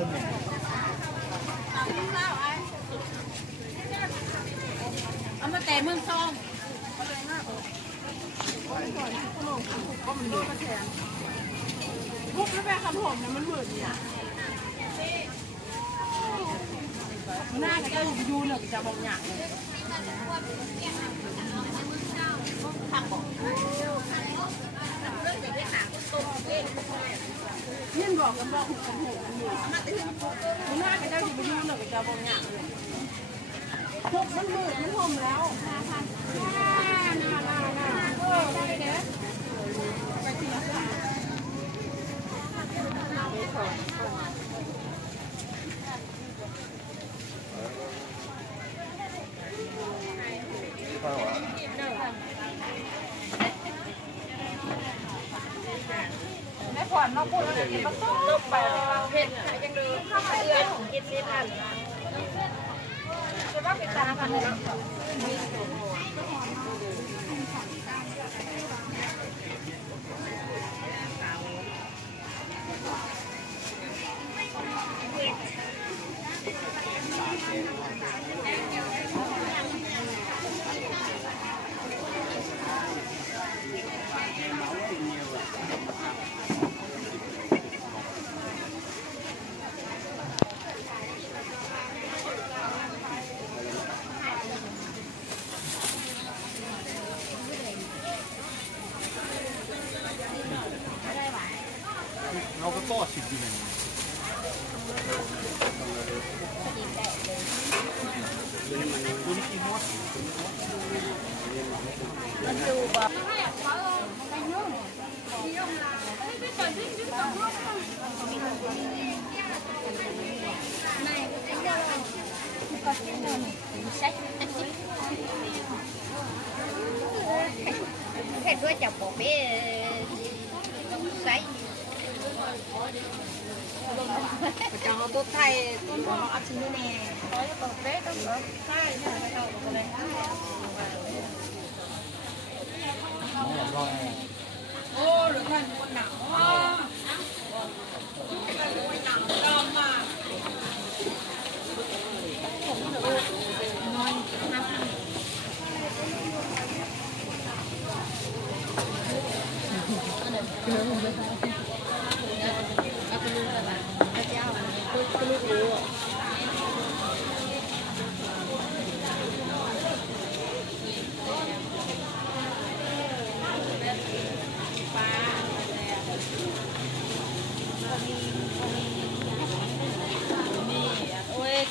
เอามาแต่เมืองซองพุกไม่แปลคำผมนะมันเหมือนเนี่ยมันน่าจะยูหนึ่งจะบอกอย่างผักบอกนี่บอกกันบอกหุบกันหูกันอยู่มันน่าจะอยู่ไปยูหนึ่งจะบอกอย่างพวกมันมืดมันห่มแล้วน่าได้เด้อไปที่ราคาไม่ผ่อนนอกพูดแล้วเนี่ยมันต้องไปเห็ดยังดูข้าวเอื้อของกินนี่ทันจะว่าไปตาพันเลยเราก็สิบดีเลยมันดูแบบเห็ดด้วยจับบอกเบ้ใส่จะเอาตัวไทยต้นของอาชิโนเน่ตัวเบ้ต้องใช่เนี่ยไม่ต้องอะไรโอ้หรือท่านคนหนาวหนาวดำมากน้อย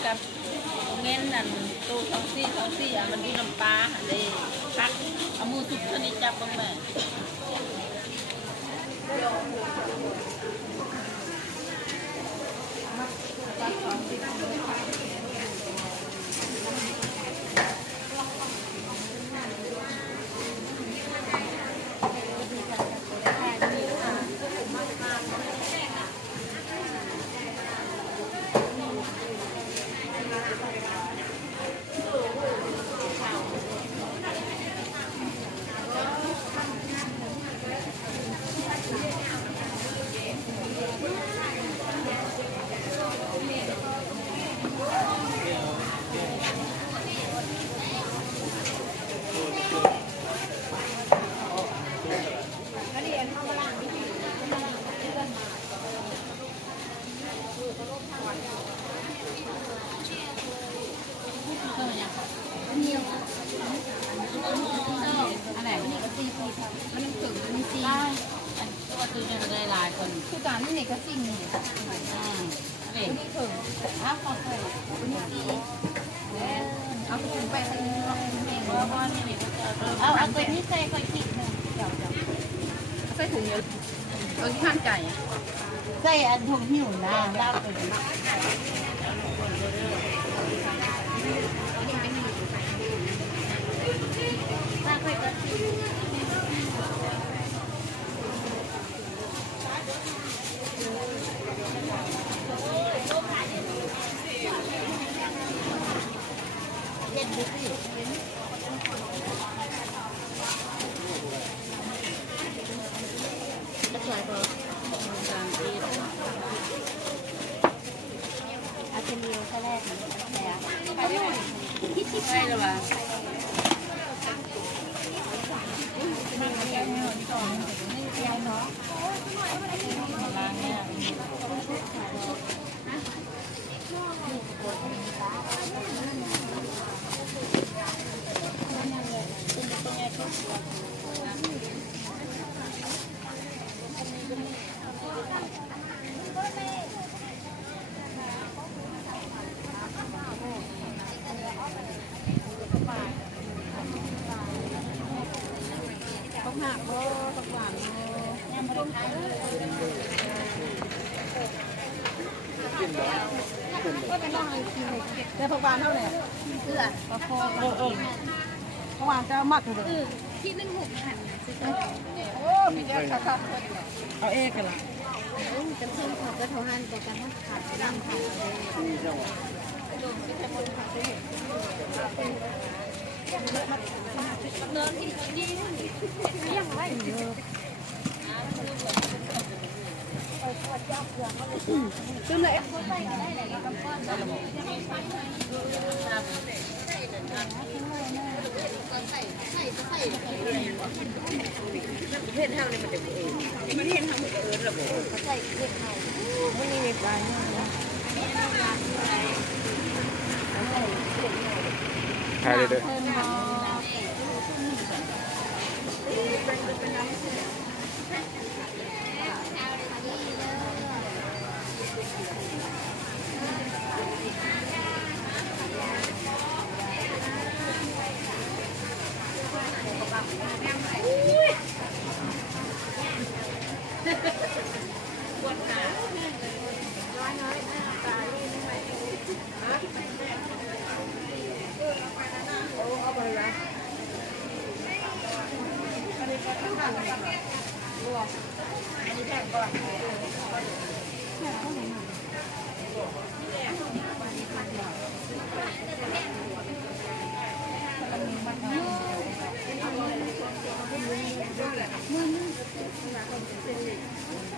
กับเงี้ยนั่นตู้ท้องซี่อ่ะมันมีน้ำปลาเลยพักเอามือทุบชนิดจับบ้างแม่คือการที่เด็กก็จริงนี่เด็กนี่ถึงถ้าคนเคยเอาไปถึงไปถึงว่านี่เด็กเอาตัวนี้ใส่ค่อยคิดหนึ่งเดี๋ยวใส่ถุงเยอะตัวที่หั่นไก่ใส่อันถุงหิวนะลาบเป็นถ้าค่อยก็คิด เป็นเรียวแค่แรกเนี่ยไปได้ไปหรือเปล่ายังเนาะล้างเนี่ยต้องหักโบต้องหวานยังไม่ได้ขายก็เป็นน้องเลยกินเลยแต่ผักหวานเท่าไหร่เกลือปลาโฟผักหวานจะมักเลยที่นึ่งหุบหันโอ้มีเยอะค่ะเอาเอกกันละจะเพิ่มผักกระเทาหันแต่กันว่าขาดน้ำขาดเนื้อที่ดียังไรเยอะตึ้มเลยเห็นเท่านี้มันจะเองมันเห็นเท่ามันจะระเบิดใส่เห็นเท่าไม่มีปลาขายเลยเด้ออันนี้แพงก่อน